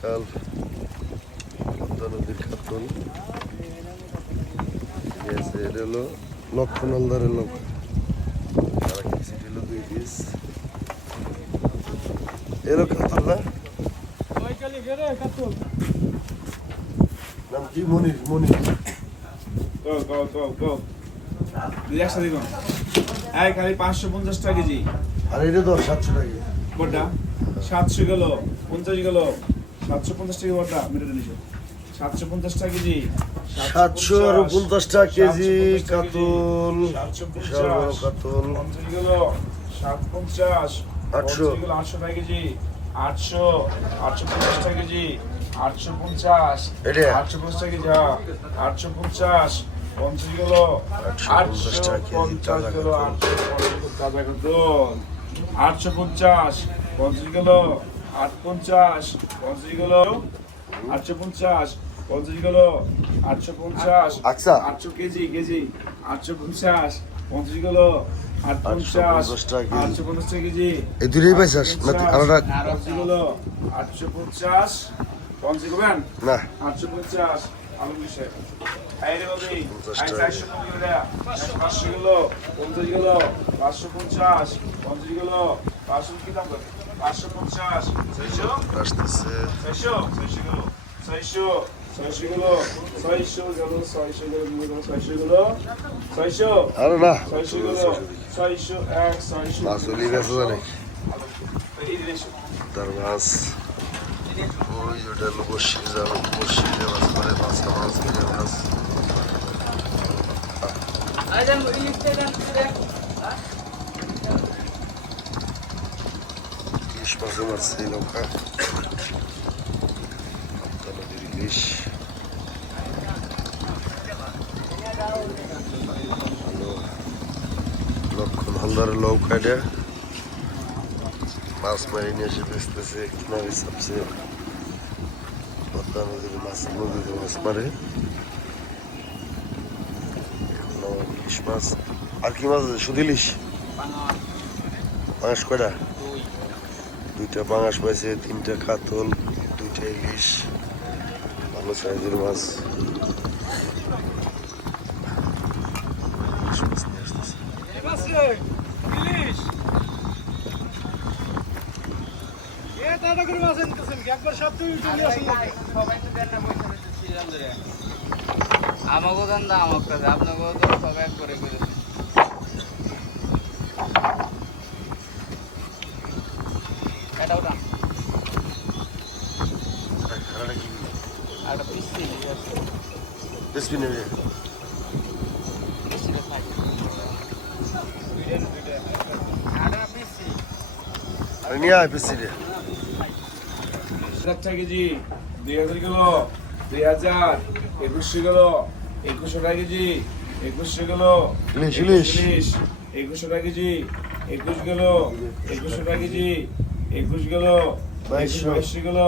বিশাল পদ্মা নদীর খাতুন। এটা হলো লক্ষণ হালদারের লোক। আর কিছু হলো 2 পিস। এলো খাতুন না? নাম কি? মনির। খালি 550 টাকা কেজি। আর এটা তো 700 টাকা। বড়টা 700 গেল, 50 গেল, 750 টাকা বড়টা মেরে দিছো। 750 টাকা কেজি। 750 টাকা কেজি কাতল। বিশাল বড় কাতল। 50 গেল, 750, 800 গেল 800 টাকা কেজি। 800, 850 টাকা কেজি। 850, এটা 850 টাকা কেজি। 850, 50 গেল, 850 টাকা কেজি 850 গেল, 850 তাজা কাতল। 850, 50 গেল, 850, 50 গেল, 850, 50 গেল, 850, আচ্ছা। 800 কেজি 850, 50 গেল, 850 টাকা কেজি। 850 টাকা কেজি। এই দুটোই পাইছাস নাকি আলাদা? 50 গেল, 850, 50 করবেন? না 850, আলু বিষয়। আইরে বাবি, 850 আই টাকা। 400 টাকা করে। 500 গেল, 50 গেল, 550, 50 গেল, 500 কি দাম করে? 550, 600, আসতেছে 600, 600 গেল, 600, 600 গেল, 600 গেল, 600 গেল, 600 গেল, 600, আরে না 600 গেল, 600, 1, 600 মাছ হলি গেছে জানে এই দেশ তার মাছ। ওই ওটা হলো বসি যাবে, বসি দিয়ে মাছ করে মাছ কেটে মাছ। ইলিশ মাছও মারছে এই নৌকা। পদ্মা নদীর ইলিশ। ভালো। লক্ষণ হালদারের নৌকা এটা। মাছ মারি নিয়ে এসে বেচতেছে, কিনারে চাপছে। পদ্মা নদীর মাছ, নদীতে মাছ মারে। ইলিশ মাছ। আর কি মাছ আছে? শুধু ইলিশ? পাঙাশ কয়টা? 2টা পাঙাশ পাইছে, 3টা কাতল, 2টা ইলিশ। ভালো সাইজের মাছ। ইলিশ মাছ নিয়ে আসতেছে। আমাকেও দেন না আমার কাছে, আপনাকেও তো সবাই করে করেছেন। এটা ওটা খানাটা কি? একটা পিসি আছে, বেশি নেবে। পিসিটা খাই একটা পিসি। আরে নিয়ে আয় বেশি রে। 1000 টাকা কেজি। 2000 গেল, 2000, 2100 গেল, 2100 টাকা কেজি। 2100 গেল, ইলিশ ইলিশ 2100 টাকা কেজি। 21 গেল, 2100 টাকা কেজি। 21 গেল, 2200 2200 গেল।